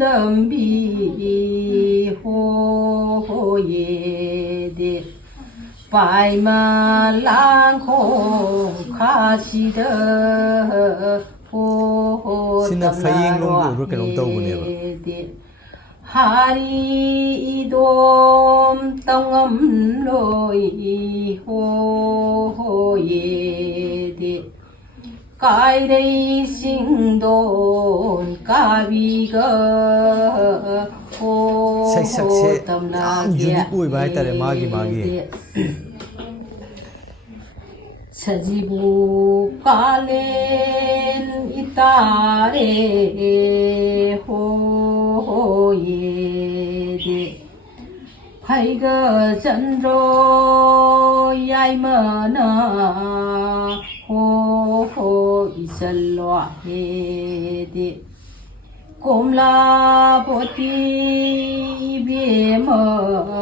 덤비 호예데 바이말랑콩 가시더 Sina fayeng long du ro kalong taw bu ne ba 하리 이돔 땅엄 로이 호예데 까이레이 싱돈 까비거 sak sak se yam unique oi ba tare magi 서지부 깔렌 이따레 호예데 파이거 전로 야이머나 호 이설로 헤데 꼼라 보티 비모